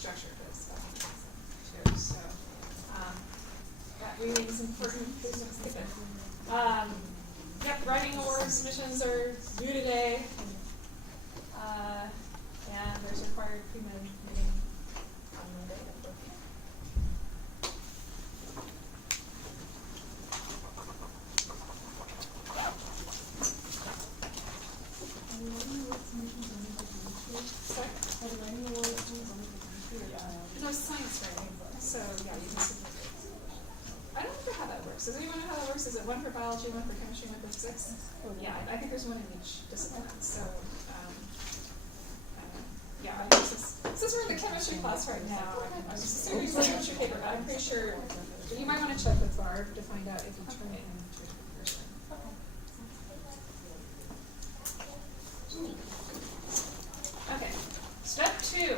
structure for this too. So that reading is important. Please don't skip it. Yep, writing award submissions are due today. And there's required pre-med meeting on Monday. No science writing, so yeah, you can submit it. I don't know how that works. Does anyone know how that works? Is it one for biology, one for chemistry, one for physics? Yeah, I think there's one in each discipline. So, yeah, since we're in the chemistry class right now, I'm assuming it's a chemistry paper, but I'm pretty sure you might want to check with Barb to find out if you turn it into a person. Okay, step 2.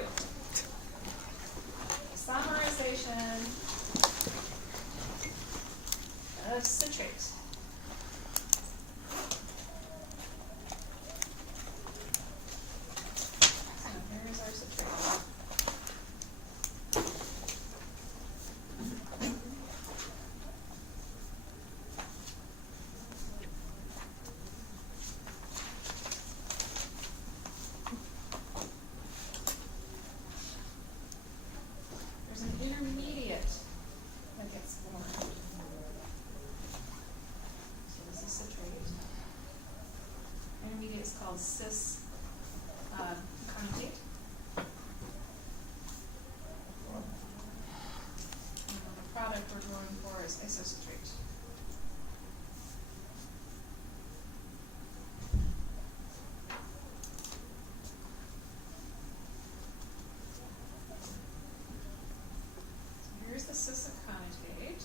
Summarization of citrate. So here's our citrate. There's an intermediate that gets formed. So this is citrate. Intermediate is called cis conjugate. And the product we're going for is isocitrate. So here's the cis conjugate.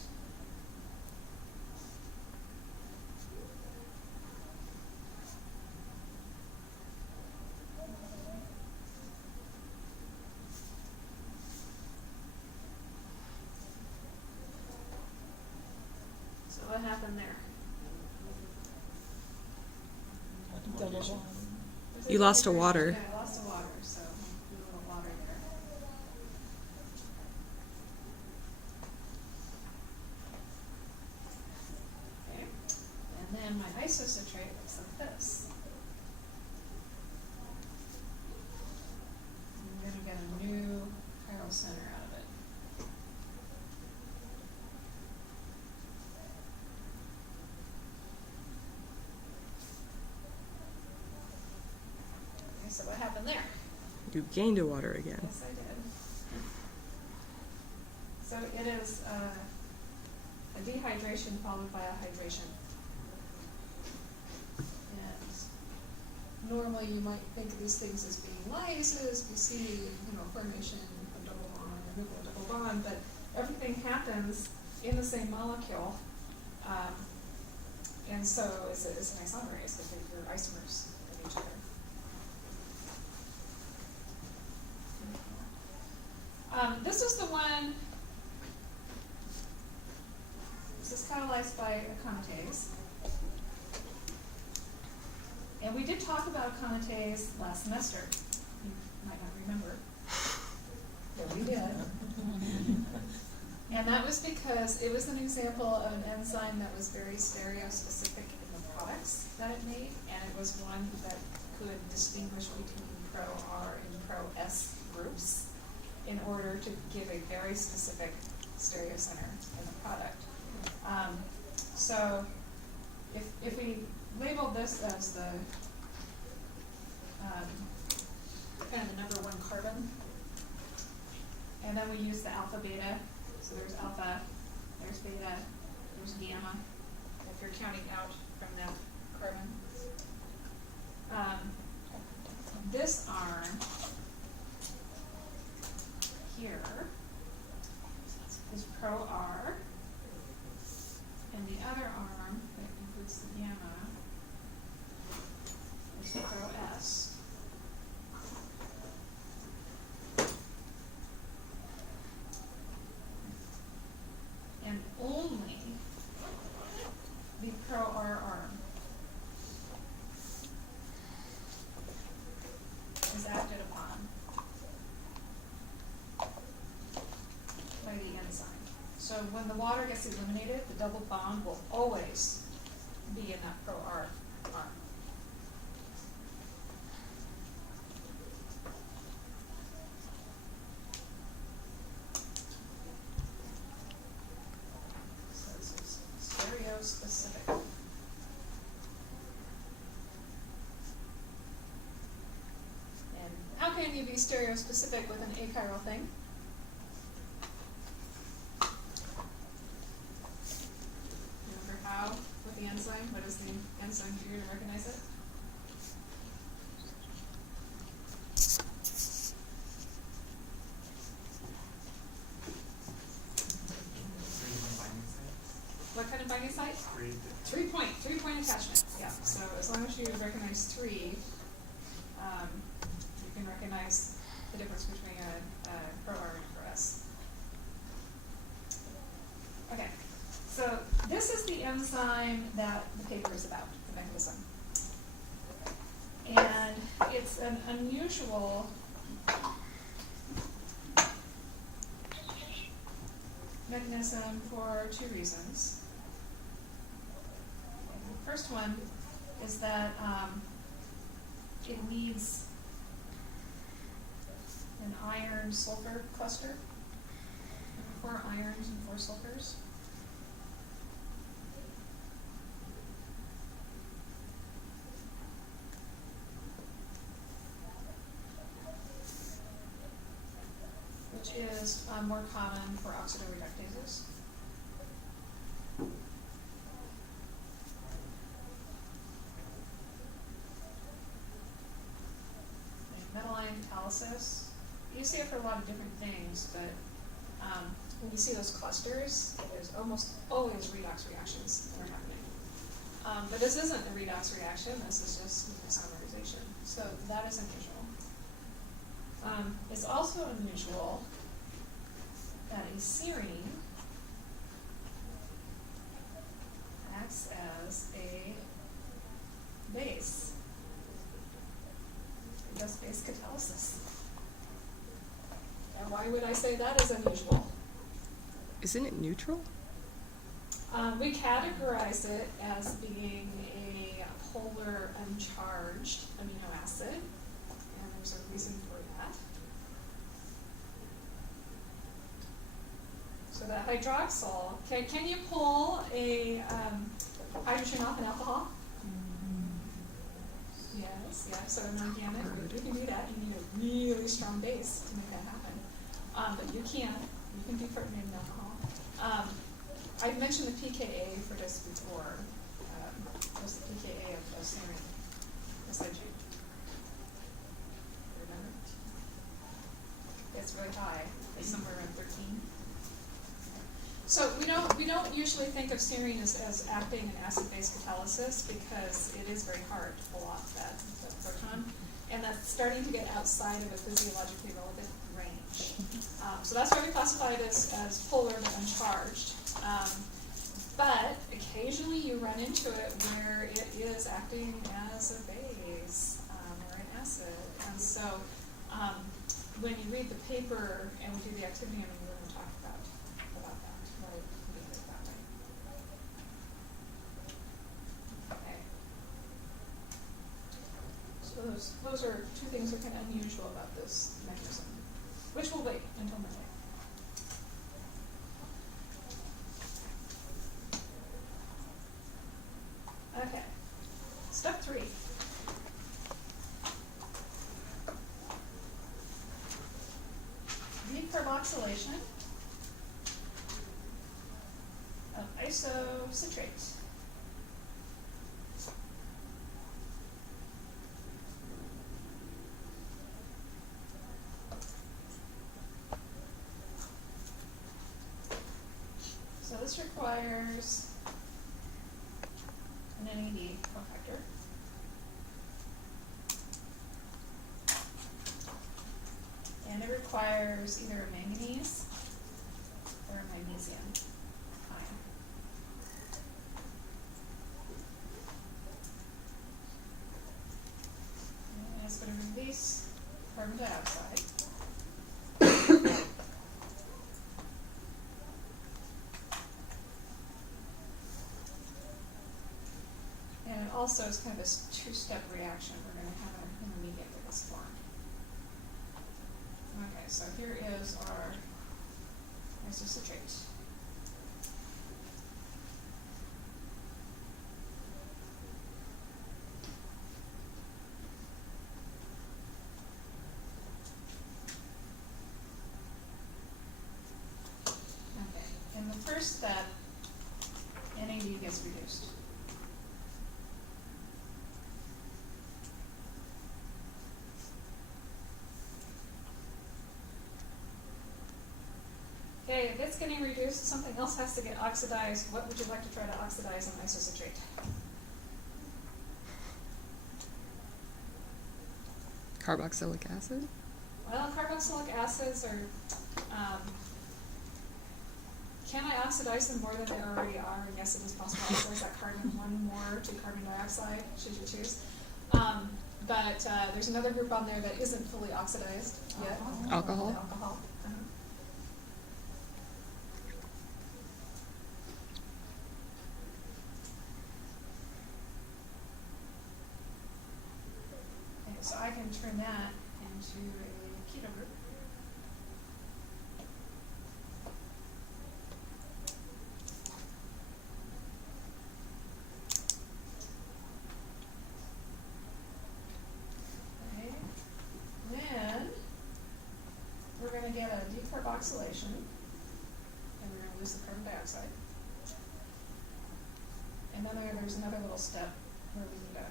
So what happened there? You lost a water. Yeah, I lost a water, so do a little water there. Okay, and then my isocitrate looks like this. I'm going to get a new chiral center out of it. Okay, so what happened there? You gained a water again. Yes, I did. So it is a dehydration followed by a hydration. And normally you might think of these things as being lyses. We see, formation of double bond, removal of double bond, but everything happens in the same molecule. And so it's an isomerase because they're isomers of each other. This is the one, this is catalyzed by aconitase. And we did talk about aconitase last semester. You might not remember. But we did. And that was because it was an example of an enzyme that was very stereospecific in the products that it made, and it was one that could distinguish between pro-R and pro-S groups in order to give a very specific stereocenter in the product. So if we label this as the kind of the number 1 carbon, and then we use the alpha beta. So there's alpha, there's beta, there's gamma, if you're counting out from that carbon. This arm here is pro-R, and the other arm that includes the gamma is pro-S. And only the pro-R arm is acted upon when the water gets eliminated, the double bond will always be in that pro-R arm. So this is stereospecific. And how can you be stereospecific with an achiral thing? Remember how with the enzyme? What does the enzyme do to recognize it? What kind of binding site? Three-point attachment. Yeah. So as long as you recognize three, you can recognize the difference between a pro-R and a pro-S. Okay. So this is the enzyme that the paper is about, the mechanism. And it's an unusual mechanism for two reasons. The first one is that it needs an iron-sulfur cluster, 4 irons and 4 sulfurs. Which is more common for oxidoreductases. Metal ion catalysis. You see it for a lot of different things, but when you see those clusters, there's almost always redox reactions that are happening. But this isn't a redox reaction, this is just isomerization. So that is unusual. It's also unusual that a serine acts as a base. It does base catalysis. And why would I say that is unusual? Isn't it neutral? We categorize it as being a polar uncharged amino acid, and there's a reason for that. So that hydroxyl, can you pull a hydrogen off an alcohol? Yes, so an organic, you can do that. You need a really strong base to make that happen. But you can deprotonate an alcohol. I've mentioned the pKa for this before. What's the pKa of serine? Yes, I do. Remember? It's really high. It's somewhere around 13. So we don't usually think of serine as acting in acid-base catalysis because it is very hard to pull off that proton, and that's starting to get outside of a physiologically relevant range. So that's why we classify it as polar but uncharged. But occasionally you run into it where it is acting as a base or an acid, and so when you read the paper and we do the activity, we're going to talk about that. That way. Okay. So those are two things that are kind of unusual about this mechanism, which we'll wait until Monday. Okay. Step 3. Decarboxylation of isocitrate. So this requires an NAD cofactor. And it requires either a manganese or a magnesium ion. And it's going to release carbon dioxide. also is kind of a two-step reaction. We're going to have an intermediate that is formed. Okay, so here is our isocitrate. Okay, in the first step, NAD gets reduced. Okay, if it's getting reduced, something else has to get oxidized. What would you like to try to oxidize an isocitrate? Carboxylic acid? Well, carboxylic acids are, can I oxidize them more than they already are? And yes, it is possible to oxidize that carbon one more to carbon dioxide, should you choose. But there's another group on there that isn't fully oxidized yet. Alcohol? Alcohol. Okay, so I can turn that into a keto group. Okay. Then we're going to get a decarboxylation, and we're going to lose the carbon dioxide. And then there's another little step where we need a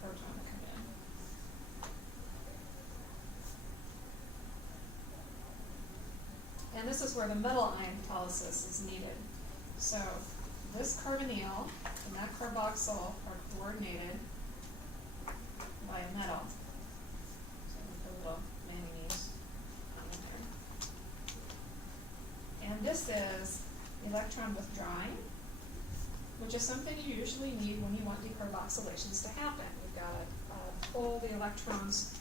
proton to come in. And this is where the metal ion catalysis is needed. So this carbonyl and that carboxyl are coordinated by a metal. So we put a little manganese on there. And this is electron withdrawing, which is something you usually need when you want decarboxylations to happen. You've got to pull the electrons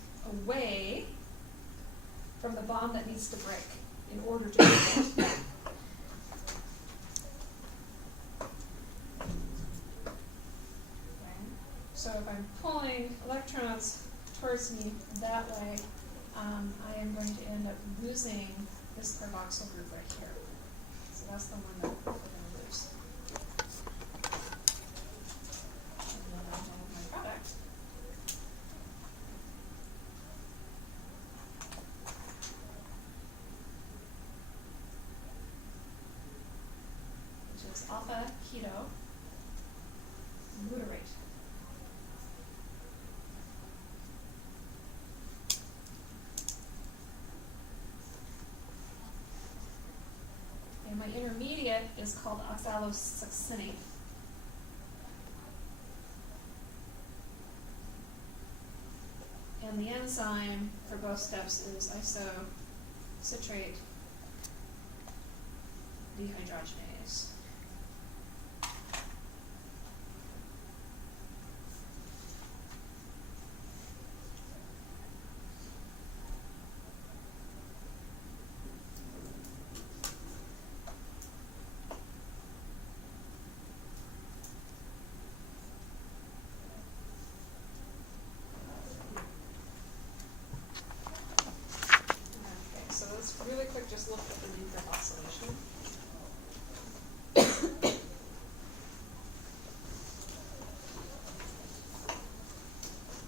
away from the bond that needs to break in order to do that. Okay. So if I'm pulling electrons towards me that way, I am going to end up losing this carboxyl group right here. So that's the one that we're going to lose. And then I have my product. Which is alpha keto glutarate. And my intermediate is called oxalosuccinate. And the enzyme for both steps is isocitrate dehydrogenase. Okay, so let's really quick just look at the decarboxylation.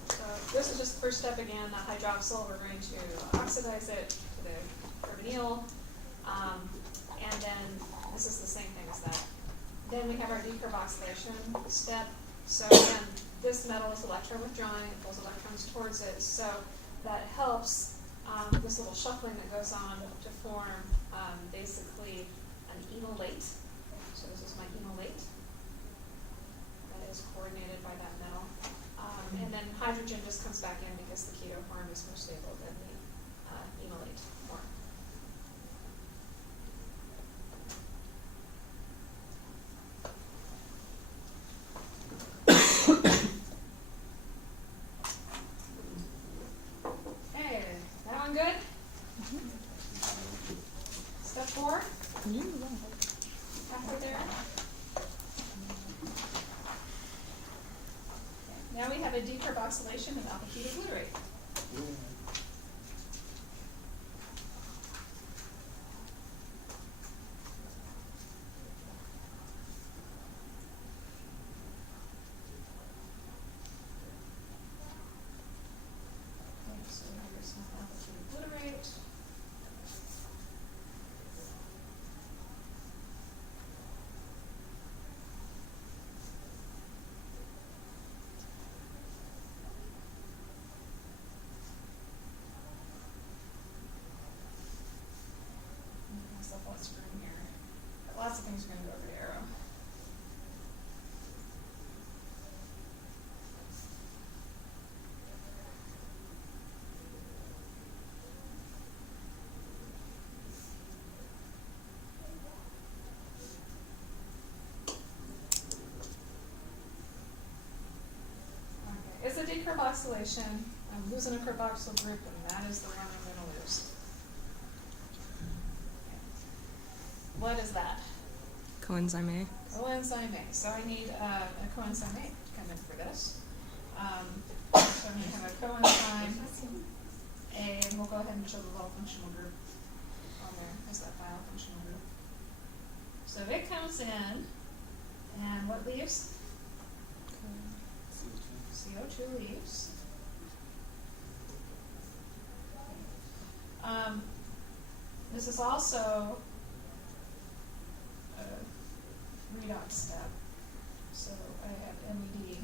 So this is just the first step again, the hydroxyl, we're going to oxidize it to the carbonyl, and then this is the same thing as that. Then we have our decarboxylation step. So again, this metal is electron withdrawing, it pulls electrons towards it, so that helps this little shuffling that goes on to form basically an enolate. So this is my enolate that is coordinated by that metal. And then hydrogen just comes back in because the keto form is more stable than the enolate form. Okay, that one good? Step 4, halfway there. have a decarboxylation of alpha-ketoglutarate. Okay, so here's some alpha-ketoglutarate. Myself lots of room here. But lots of things are going to go over the arrow. Okay, it's a decarboxylation. I'm losing a carboxyl group, and that is the one I'm going to lose. What is that? Coenzyme A. Coenzyme A. So I need a coenzyme A to come in for this. So I'm going to have a coenzyme A, and we'll go ahead and show the little functional group on there as that biofunctional group. So it comes in, and what leaves? CO2 leaves. This is also a redox step. So I have MED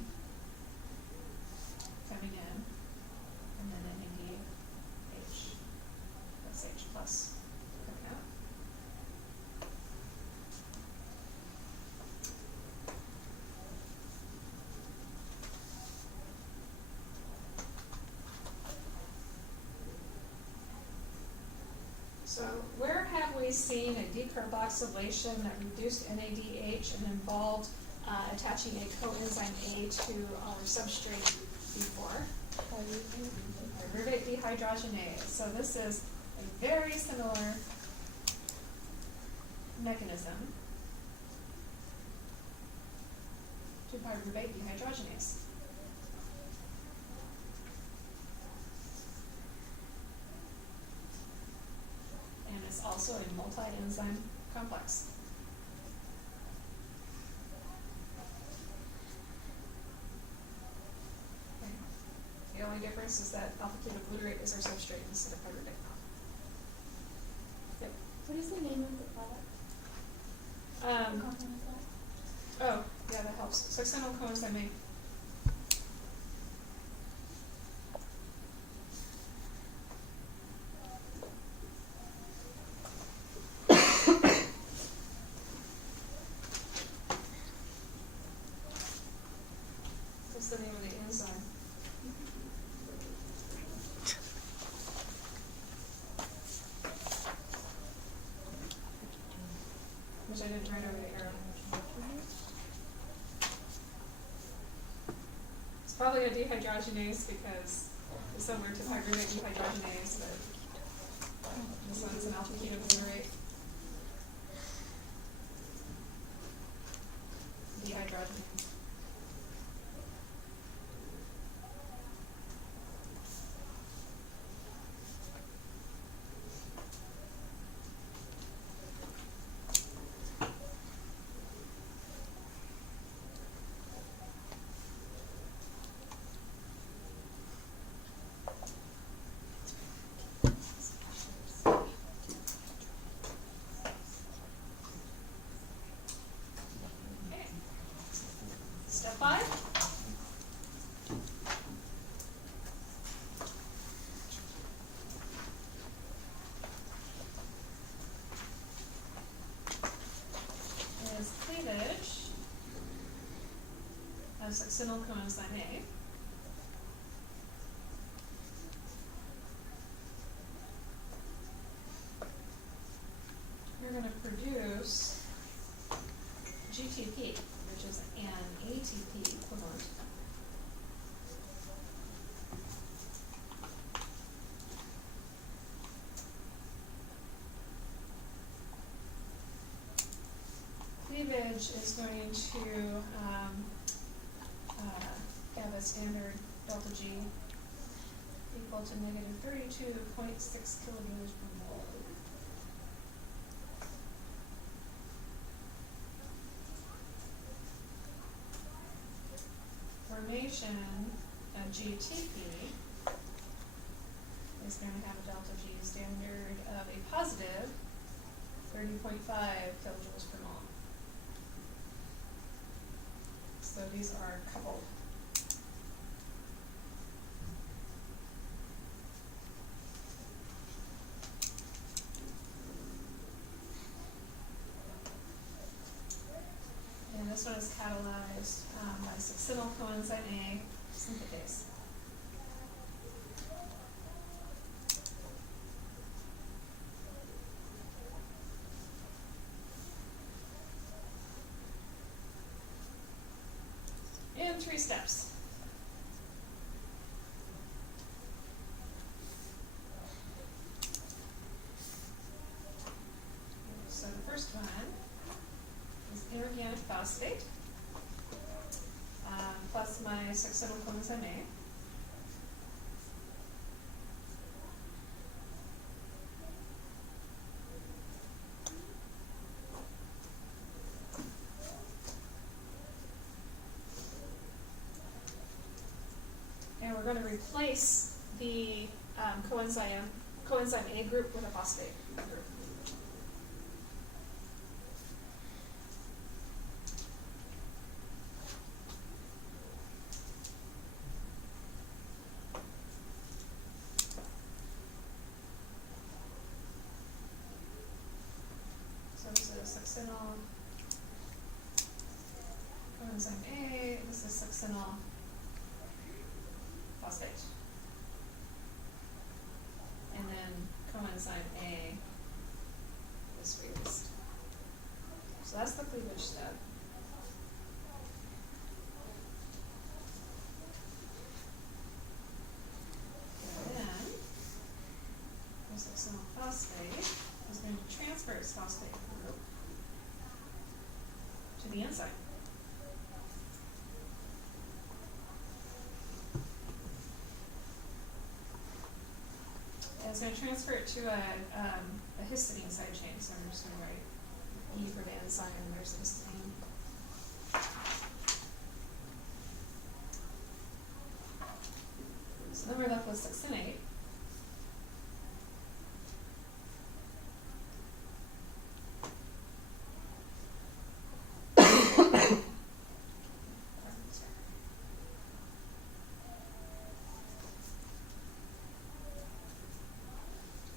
coming in, and then NADH. That's H plus coming out. So where have we seen a decarboxylation that reduced NADH and involved attaching a coenzyme A to our substrate before? Pyruvate dehydrogenase. So this is a very similar mechanism to pyruvate dehydrogenase. And it's also a multi-enzyme complex. Okay. The only difference is that alpha-ketoglutarate is our substrate instead of pyruvate. Yep. What is the name of the product? Compound of that? Oh, yeah, that helps. Succinyl coenzyme A. What's the name of the enzyme? Which I didn't write over the arrow. It's probably a dehydrogenase because it's similar to pyruvate dehydrogenase, but this one's an alpha-ketoglutarate dehydrogenase. Okay. Step 5. Is cleavage of succinyl coenzyme A. You're going to produce GTP, which is an ATP equivalent. Cleavage is going to have a standard delta G equal to negative 32.6 kilojoules per mole. Formation of GTP is going to have a delta G standard of a positive 30.5 kilojoules per mole. So these are coupled. And this one is catalyzed by succinyl coenzyme A synthetase. In 3 steps. So the first one is inorganic phosphate plus my succinyl coenzyme A. And we're going to replace the coenzyme A group with a phosphate group. So this is succinyl coenzyme A, this is succinyl phosphate. And then coenzyme A is released. So that's the cleavage step. And then the succinyl phosphate is going to transfer its phosphate group to the enzyme. And it's going to transfer it to a histidine side chain. So I'm just going to write E for the enzyme, and there's the histidine. So then we're left with succinate.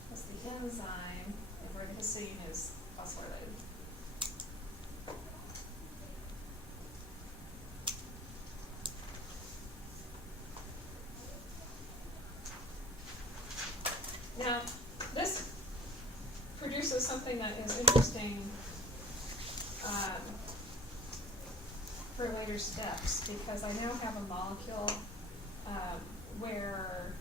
That's the enzyme where the histidine is phosphorylated. Now, this produces something that is interesting for later steps, because I now have a molecule where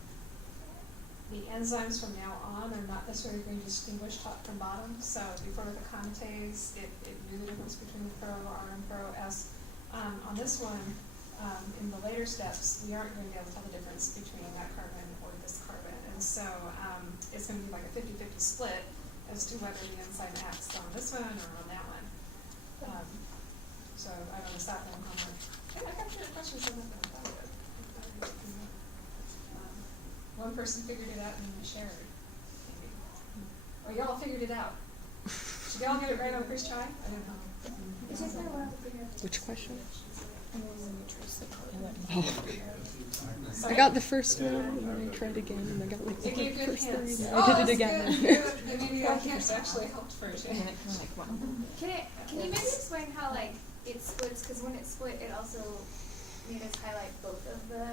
the enzymes from now on are not necessarily going to distinguish top from bottom. So before with the conitase, it knew the difference between the pro R and pro S. On this one, in the later steps, we aren't going to be able to tell the difference between that carbon or this carbon. And so it's going to be like a 50-50 split as to whether the enzyme acts on this one or on that one. So I'm going to stop them homework. Hey, I got your questions on that one. One person figured it out and then shared. Maybe. Or y'all figured it out. Did y'all get it right on the first try? I don't know. It took me a while to figure out. Which question? And then when we traced it, Oh. I got the first one, and then I tried again, and I got like the It gave good first hints. three. Oh, I did it that's again. Good. And maybe that hint actually helped for you. Can you maybe explain how like it splits? Because when it split, it also made us highlight both of the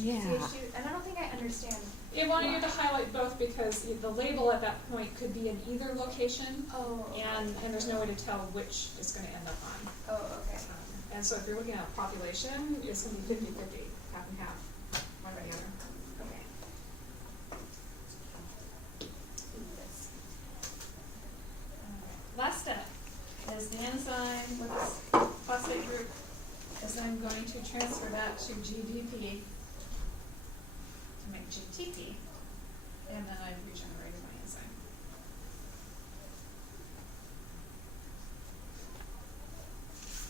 Yeah. CH2. And I don't think I understand. It wanted you to highlight both because the label at that point could be in either location, Oh. and there's no way to tell which it's going to end up on. Oh, okay. And so if you're looking at population, it's going to be 50-50, half and half, one or the other. Okay. This. Last step is the enzyme with its phosphate group is then going to transfer that that to GDP to make GTP, and then I've regenerated my enzyme.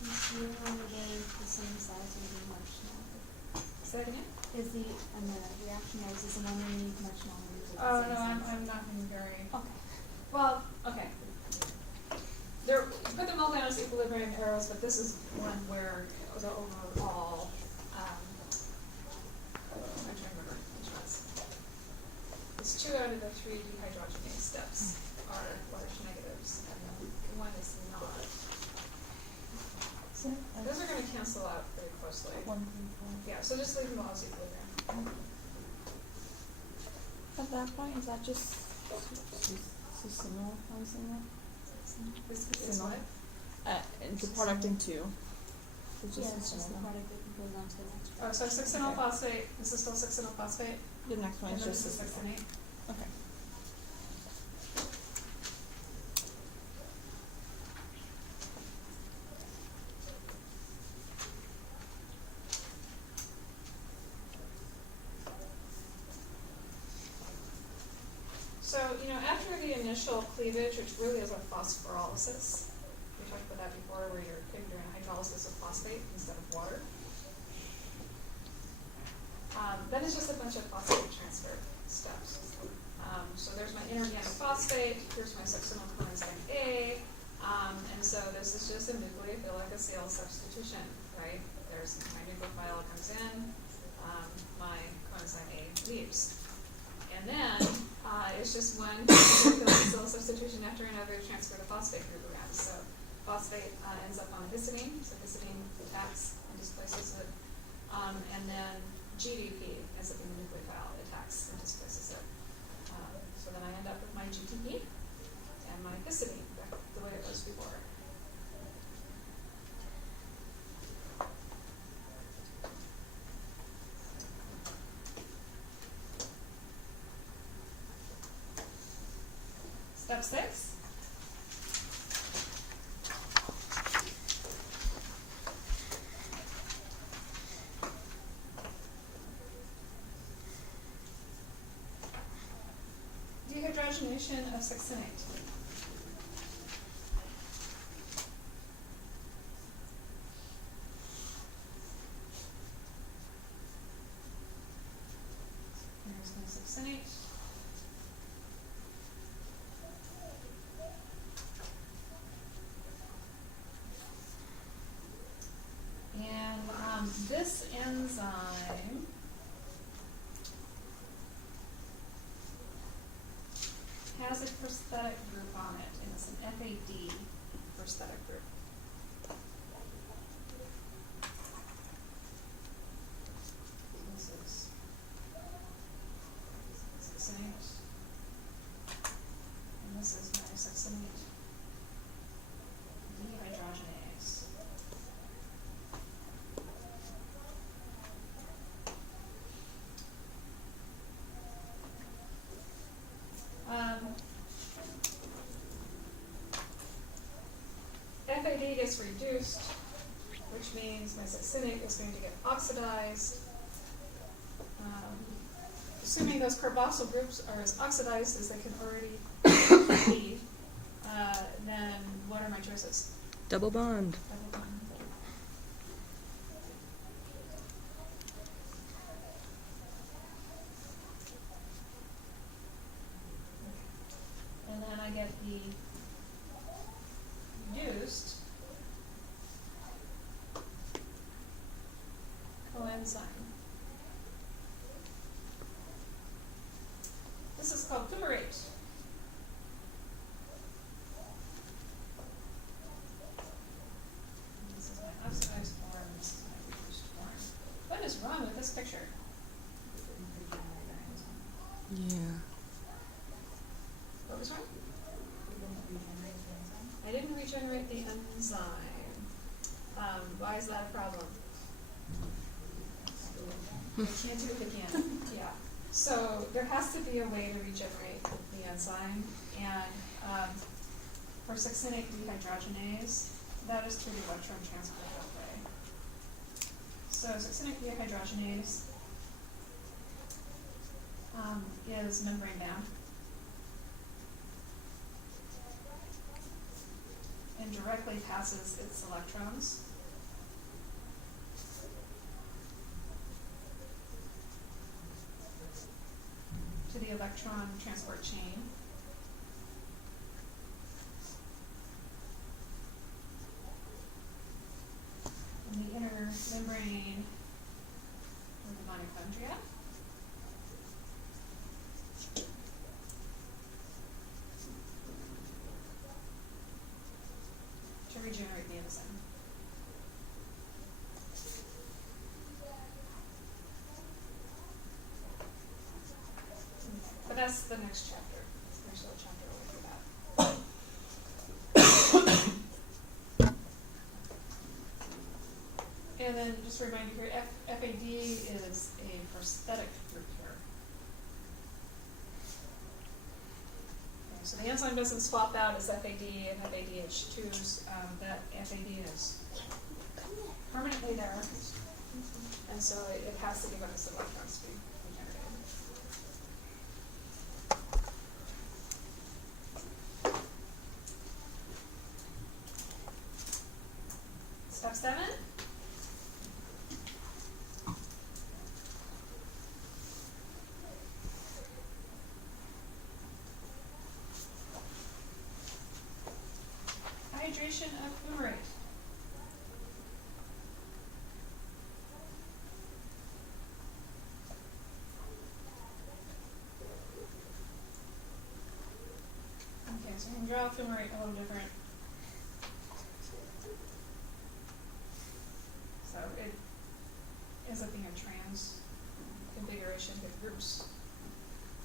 Is the the same size or the much smaller? Say that again? Is the reactionaries is the one we need much smaller? Oh, no, I'm not being very, Okay. well, okay. Put them all down as equilibrium arrows, but this is one where the overall, I'm trying to remember which ones. It's 2 out of the 3 dehydrogenase steps are large negatives, and then one is not. So, Those are gonna cancel out very closely. 1, 3, 4. Yeah, so just leave them all as equilibrium. At that point, is that just succinyl? How is that? This is what? The product in 2. It's Yeah, just it's just the succinyl. product that goes on to the next Oh, so succinyl Okay. phosphate, this is still succinyl phosphate, The next one and is then just this is succinyl. succinate. Okay. So, after the initial cleavage, which really is a phosphorylasis, we talked about that before, where you're doing hydrolysis of phosphate instead of water. Then it's just a bunch of phosphate transfer steps. So there's my inorganic phosphate, here's my succinyl coenzyme A, and so this is just a nucleophilic acyl substitution, right? There's my nucleophile comes in, my coenzyme A leaves. And then it's just one nucleophilic substitution after another transfer to phosphate group around. So phosphate ends up on histidine, so histidine attacks and displaces it. And then GDP ends up in the nucleophile, attacks and displaces it. So then I end up with my GTP and my histidine, back the way it was before. Step 6. Dehydrogenation of succinate. Here's my succinate. And this enzyme has a prosthetic group on it, and it's an FAD prosthetic group. This is succinate, and this is my succinate dehydrogenase. FAD gets reduced, which means my succinate is going to get oxidized. Assuming those carboxyl groups are as oxidized as they can already be, then what are my choices? Double bond. Double bond. And then I get the reduced coenzyme. This is called fumarate. And this is my oxidized form, this is my reduced form. What is wrong with this picture? Yeah. What was wrong? I didn't regenerate the enzyme. Why is that a problem? I can't do it again. Yeah. So there has to be a way to regenerate the enzyme, and for succinate dehydrogenase, that is through the electron transport pathway. So succinic dehydrogenase is membrane bound and directly passes its electrons to the electron transport chain. In the inner membrane of the mitochondria. To regenerate the enzyme. But that's the next chapter. That's the next little chapter we'll look about. And then just a reminder here, FAD is a prosthetic group here. Okay, so the enzyme doesn't swap out as FAD and FADH2s. That FAD is permanently there. And so it has to give up its electrons to be regenerated. Step 7. Hydration of fumarate. Okay, so you can draw fumarate a little different. So it ends up being a trans configuration that groups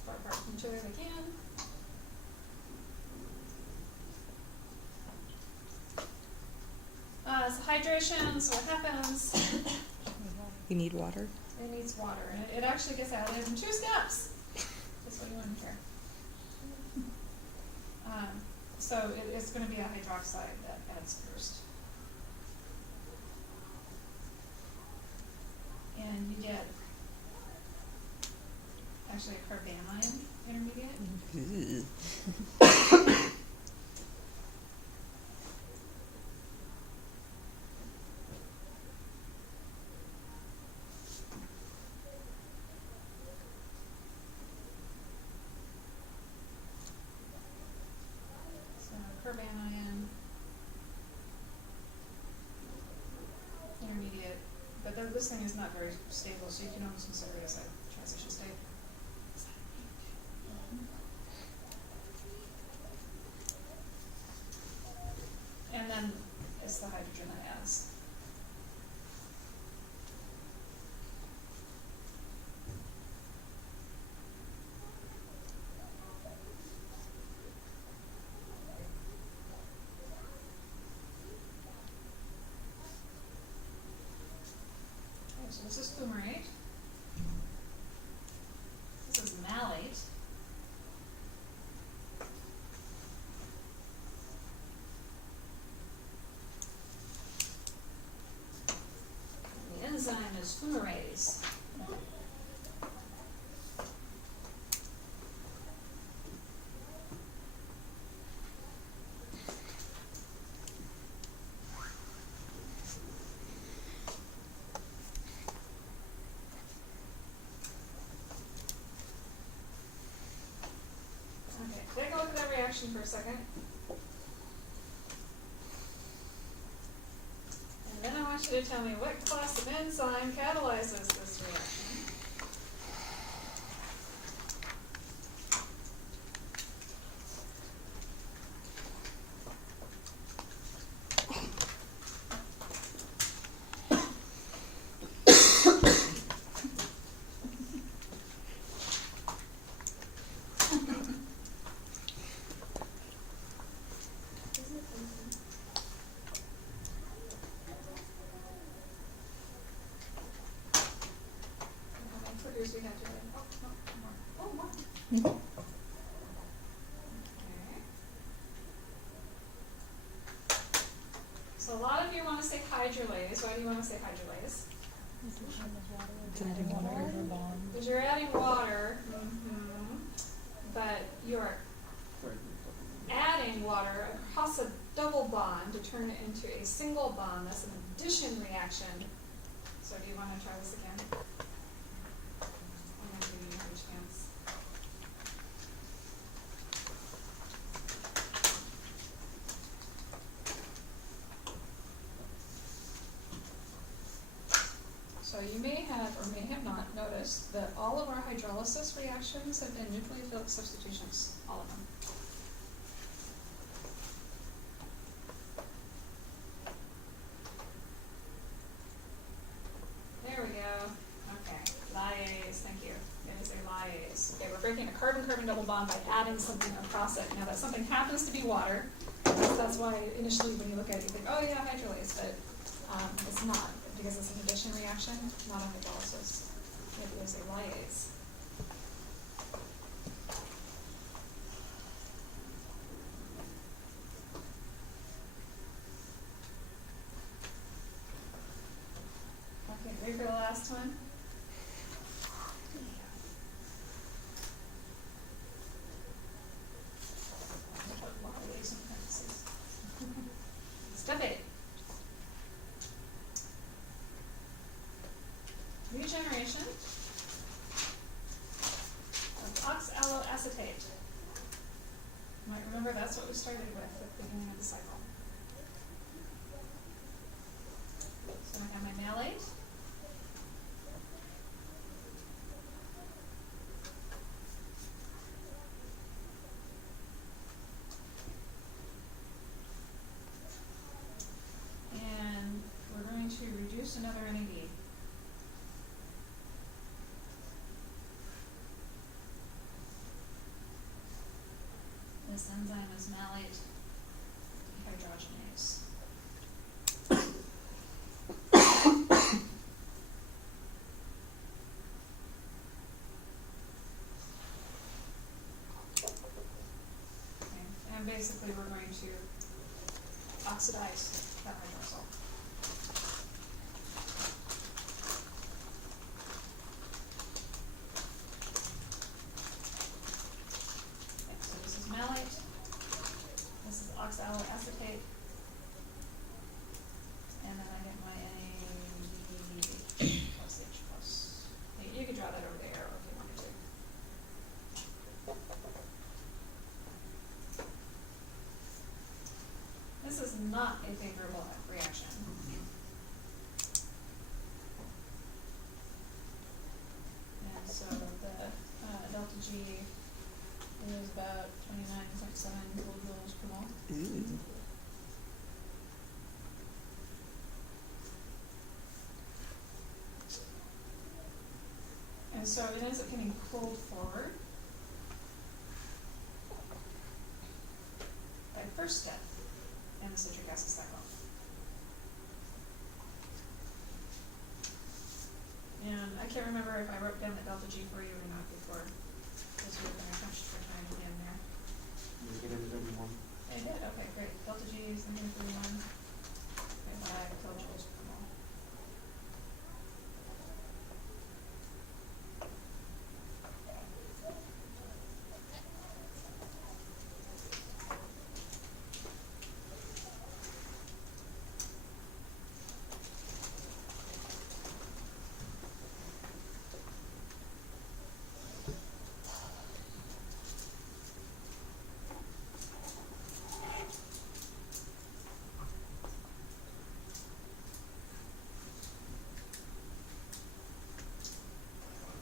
far apart from each other as they can. So hydration, so what happens? You need water? It needs water, and it actually gets added in 2 steps. That's what you want to hear. So it's going to be a hydroxide that adds first. And you get actually a carbanion intermediate. Carbanion intermediate, but this thing is not very stable, so you can almost consider it as a transition state. And then it's the hydrogen that adds. So this is fumarate. This is malate. And the enzyme is fumarase. Take a look at that reaction for a second. And then I want you to tell me what class of enzyme catalyzes this reaction. We have to more. Okay. So a lot of you want to say hydrolase. Why do you want to say hydrolase? It's adding water. Because you're adding water, but you're adding water across a double bond to turn it into a single bond. That's an addition reaction. So do you want to try this again? I'm going to give you a chance. So you may have or may have not noticed that all of our hydrolysis reactions have been nucleophilic substitutions, all of them. There we go. Okay, lyase, thank you. It is a lyase. Okay, we're breaking a carbon-carbon double bond by adding something across it. Now that something happens to be water. That's why initially when you look at it you think, oh yeah, hydrolase, but it's not, because it's an addition reaction, not a hydrolysis. It is a lyase. Okay, ready for the last one? Step 8. Regeneration of oxaloacetate. You might remember that's what we started with at the beginning of the cycle. So I have my malate. And we're going to reduce another NAD. This enzyme is malate dehydrogenase. Okay. And basically we're going to oxidize that hydroxyl. So this is malate, this is oxaloacetate, and then I get my NAD plus H plus. You could draw that over the arrow if you wanted to. This is not a favorable reaction. And so the delta G is about 29.7 kilojoules per mole. And so it ends up getting pulled forward by the first step in the citric acid cycle. And I can't remember if I wrote down the delta G for you or not before, because we were going to punched for time again there. You get it every one. I did, okay, great. Delta G is 131 by kilojoules per mole.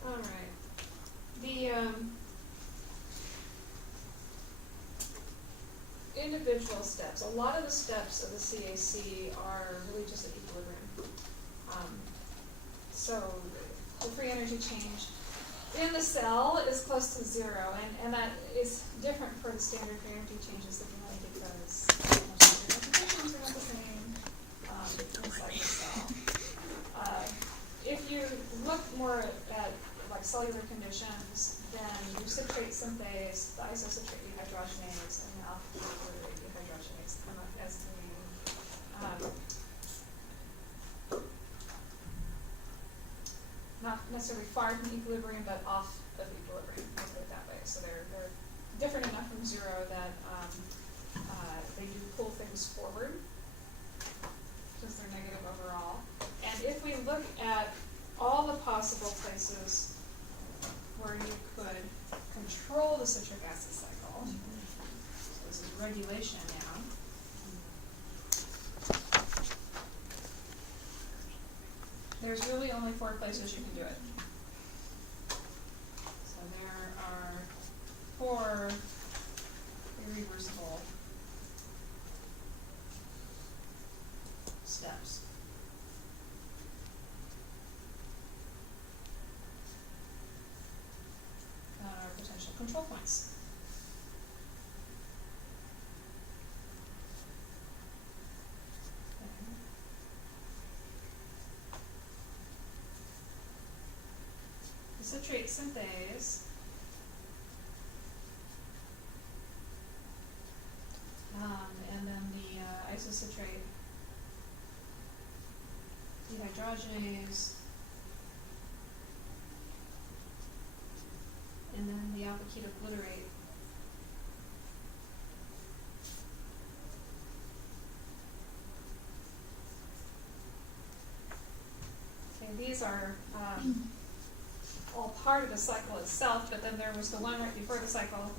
All right. The individual steps. A lot of the steps of the CAC are really just at equilibrium. So the free energy change in the cell is close to 0, and that is different for the standard free energy changes that you know, because most of your concentrations are not the same inside the cell. If you look more at like cellular conditions, then your citrate synthase, the isocitrate dehydrogenase, and the alpha-lipoprotein dehydrogenase come up as the not necessarily far from equilibrium, but off of equilibrium, I'll put it that way. So they're different enough from zero that they do pull things forward, since they're negative overall. And if we look at all the possible places where you could control the citric acid cycle, so this is regulation now. There's really only 4 places you can do it. So there are 4 irreversible steps. That are potential control points. Okay. The citrate synthase and then the isocitrate dehydrogenase, and then the alpha ketoglutarate. Okay, these are all part of the cycle itself, but then there was the one right before the cycle,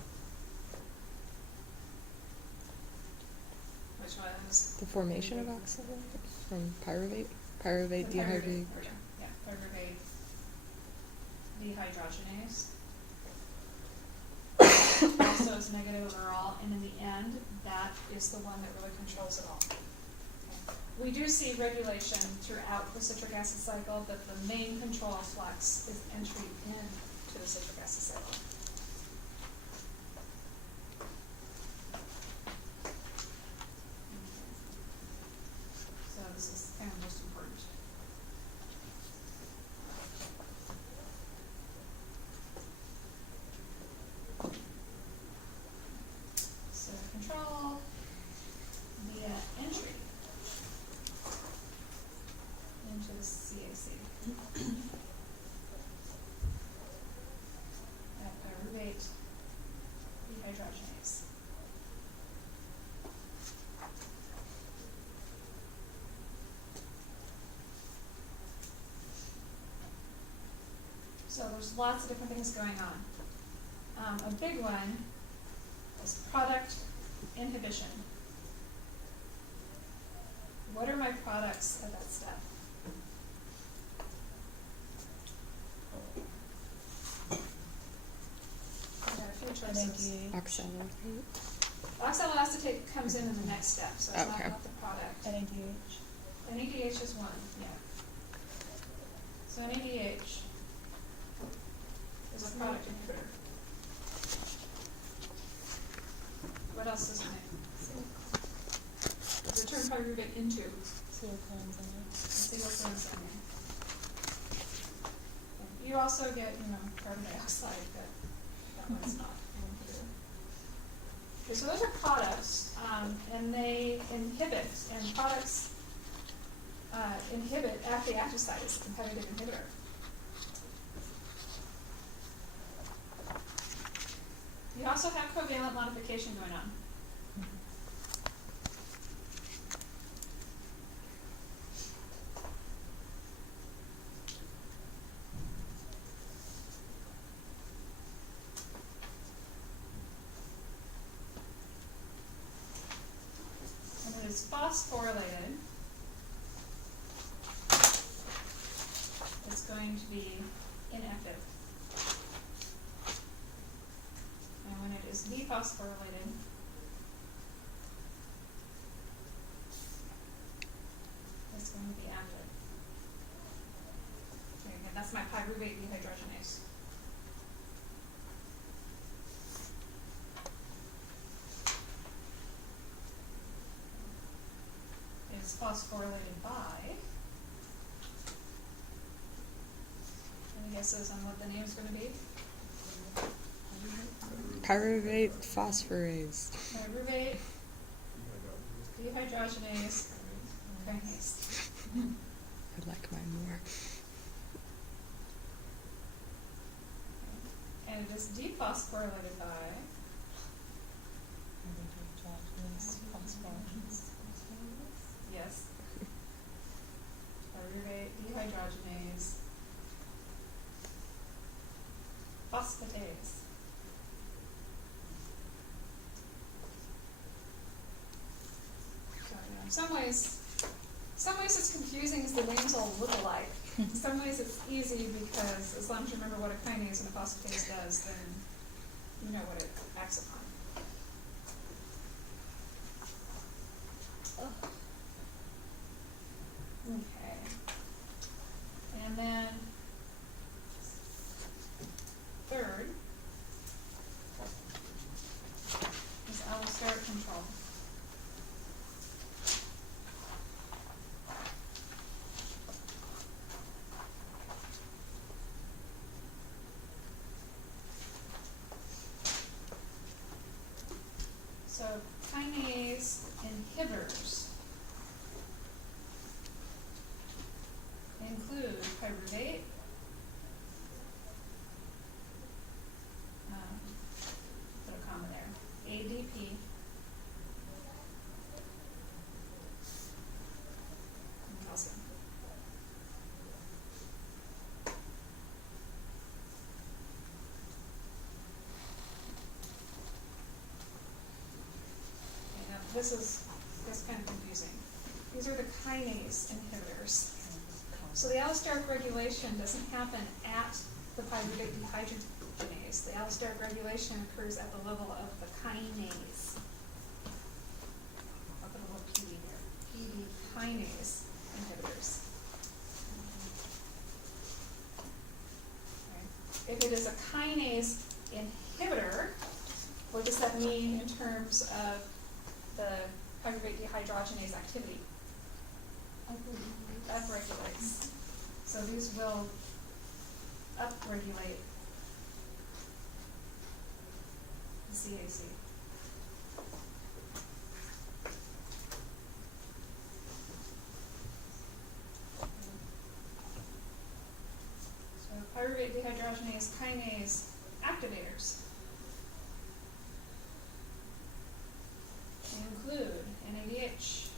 which was The formation of oxalate from pyruvate? Pyruvate the dehydrate. Yeah, pyruvate dehydrogenase. Also is negative overall, and in the end, that is the one that really controls it all. Okay. We do see regulation throughout the citric acid cycle, but the main control flux is entry into the citric acid cycle. So this is kind of most important. So control via entry into the CAC. At pyruvate dehydrogenase. So there's lots of different things going on. A big one is product inhibition. What are my products at that step? I got a few choices. Oxalate. Oxaloacetate comes in the next step, so it's Okay. not the product. NADH. NADH is one, yeah. So NADH is a product inhibitor. What else is in it? Return pyruvate into Silicones in it. single enzyme. You also get, carbon dioxide, but that one's not an inhibitor. Okay, so those are products, and they inhibit, and products inhibit at the active site as a competitive inhibitor. You also have covalent modification going on. And it is phosphorylated. It's going to be inactive. And when it is dephosphorylated, it's going to be active. Okay, again, that's my pyruvate dehydrogenase. It's phosphorylated by. Any guesses on what the name's going to be? Pyruvate phosphorase. Pyruvate dehydrogenase kinase. I like mine more. and it is dephosphorylated by yes, pyruvate dehydrogenase phosphatase. So, yeah, in some ways it's confusing because the names all look alike. In some ways it's easy because as long as you remember what a kinase and a phosphatase does, then you know what it acts upon. Okay. And then third is allosteric control. So kinase inhibitors include pyruvate, put a comma there, ADP, and calcium. Okay, now this kind of confusing. These are the kinase inhibitors. So the allosteric regulation doesn't happen at the pyruvate dehydrogenase. The allosteric regulation occurs at the level of the kinase. I'll put a little PD there. PD kinase inhibitors. Okay. If it is a kinase inhibitor, what does that mean in terms of the pyruvate dehydrogenase activity? Upregulates. So these will upregulate the CAC. So pyruvate dehydrogenase kinase activators include NADH,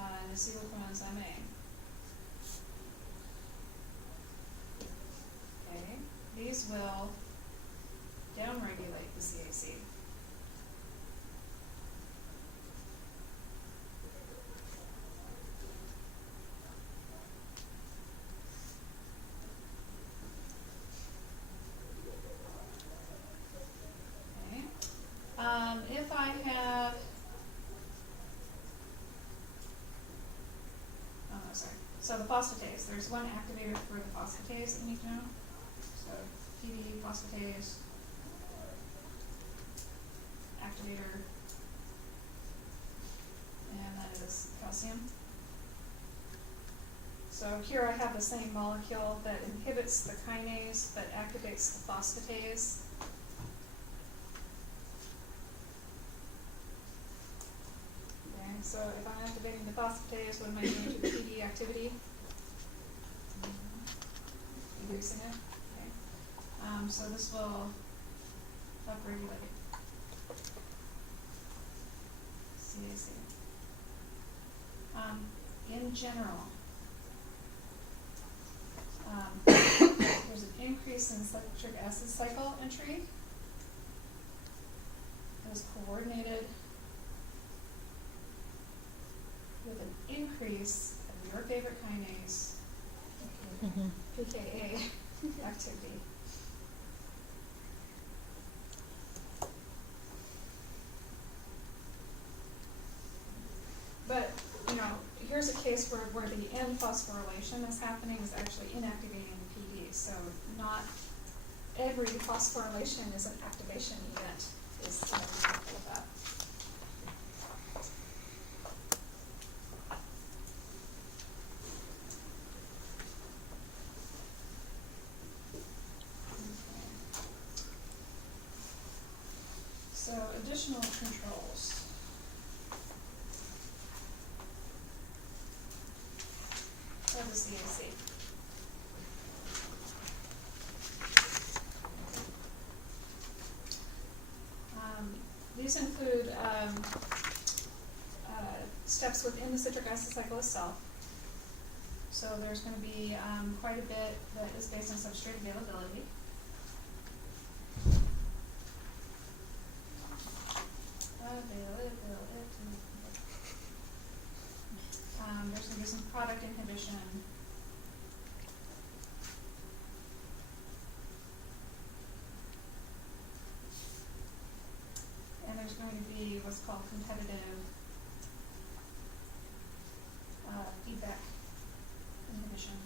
and acetylcoenzyme A. Okay, these will downregulate the CAC. Okay, if I have sorry. So the phosphatase, there's one activator for the phosphatase that you need to know. So PD phosphatase activator, and that is calcium. So here I have the same molecule that inhibits the kinase but activates the phosphatase. Okay, so if I'm activating the phosphatase, what am I doing to the PD activity? Reducing it. Okay. So this will upregulate CAC. In general, there's an increase in citric acid cycle entry that is coordinated with an increase of your favorite kinase, PKA activity. But, here's a case where the end phosphorylation is happening is actually inactivating the PD. So not every phosphorylation is an activation event, is an example of that. So additional controls. For the CAC. these include steps within the citric acid cycle itself. So there's going to be quite a bit that is based on substrate availability. There's going to be some product inhibition. And there's going to be what's called competitive feedback inhibition.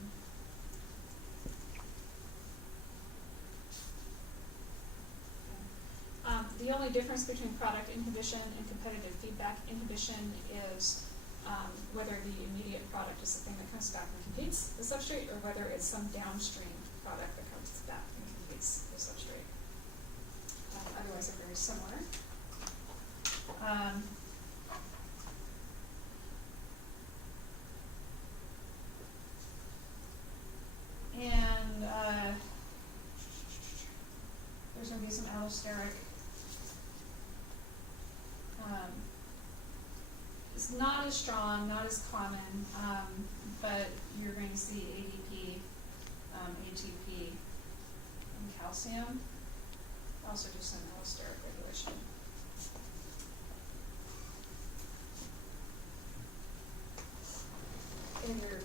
The only difference between product inhibition and competitive feedback inhibition is whether the immediate product is the thing that comes back and competes the substrate, or whether it's some downstream product that comes back and competes the substrate. Otherwise, they're very similar. There's going to be some allosteric. It's not as strong, not as common, but you're going to see ADP, ATP, and calcium. Also just some allosteric regulation. And your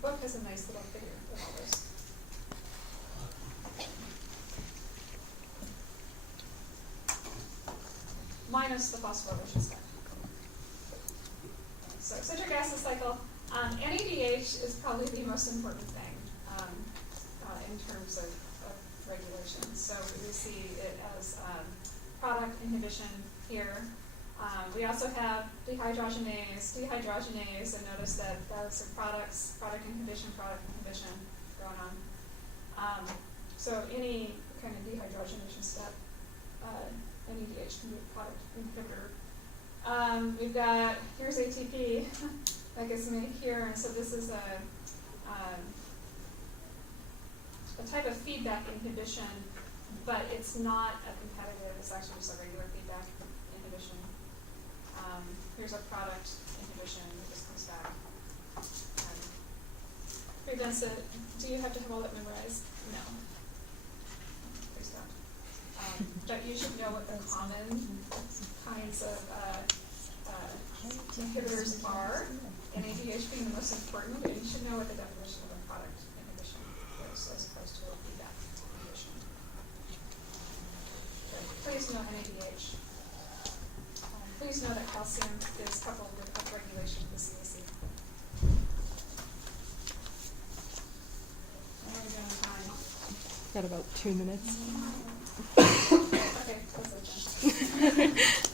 book has a nice little figure of all this. Minus the phosphorylation step. So citric acid cycle, NADH is probably the most important thing in terms of regulation. So we see it as product inhibition here. We also have dehydrogenase, and notice that those are product inhibition going on. So any kind of dehydrogenation step, NADH can be a product inhibitor. We've got, here's ATP that gets made here, and so this is a type of feedback inhibition, but it's not a competitive, it's actually just a regular feedback inhibition. Here's a product inhibition that just comes back. Prevents it. Do you have to have all that memorized? No. Please don't. But you should know what the common kinds of inhibitors are, NADH being the most important, and you should know what the definition of a product inhibition is as opposed to a feedback inhibition. So please know NADH. Please know that calcium is coupled with upregulation of the CAC. How are we doing on time? Got about 2 minutes. Okay, that's okay.